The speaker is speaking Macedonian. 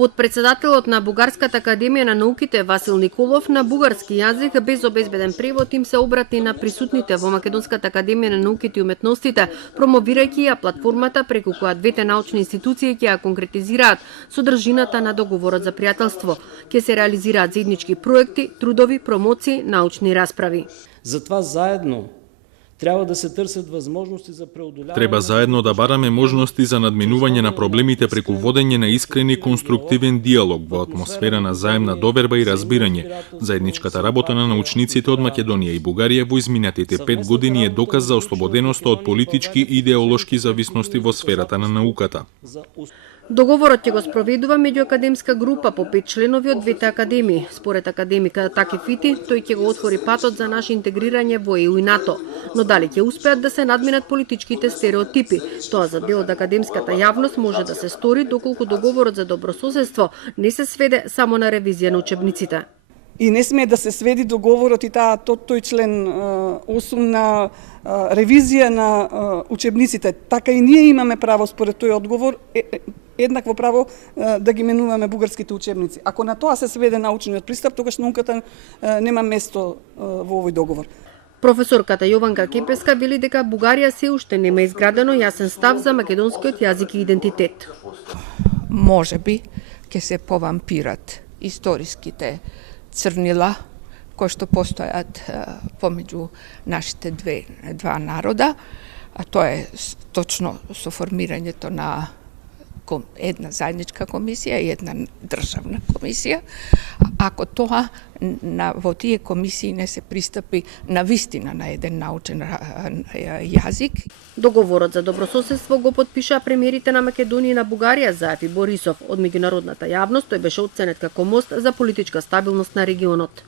Подпредседателот на Бугарската академија на науките Васил Николов на бугарски јазик без обезбеден превод им се обрати на присутните во Македонската академија на науките и уметностите, промовирајќи ја платформата преку која двете научни институции ќе ја конкретизираат содржината на договорот за пријателство. Ќе се реализираат заеднички проекти, трудови, промоции, научни расправи. Затоа заедно треба да се търсят възможности за преодоляване. Треба заедно да бараме можности за надминување на проблемите преку водење на искрен и конструктивен диалог во атмосфера на заемна доверба и разбирање. Заедничката работа на научниците од Македонија и Бугарија во изминатите 5 години е доказ за ослободеноста од политички и идеолошки зависности во сферата на науката. Договорот ќе го спроведува меѓуакадемска група по 5 членови од двете академии. Според академика Таки Фити, тој ќе го отвори патот за наше интегрирање во ЕУ и НАТО. Но дали ќе успеат да се надминат политичките стереотипи? Тоа за дел од академската јавност може да се стори доколку договорот за добрососедство не се сведе само на ревизија на учебниците. И не смее да се сведи договорот и тој член 8 на ревизија на учебниците. Така и ние имаме право според тој одговор еднакво право да ги менуваме бугарските учебници. Ако на тоа се сведе научниот пристап, тогаш науката нема место во овој договор. Професорката Јованка Кепеска вели дека Бугарија се уште нема изградено јасен став за македонскиот јазик и идентитет. Можеби ќе се повампират историските црнила кои што постојат помеѓу нашите два народа, а тоа е точно со формирањето на една заедничка комисија и една државна комисија. Ако тоа во тие комисии не се пристапи на вистина на еден научен јазик. Договорот за добрососедство го потпиша премиерите на Македонија и на Бугарија Заев и Борисов. Од меѓународната јавност тој беше оценет како мост за политичка стабилност на регионот.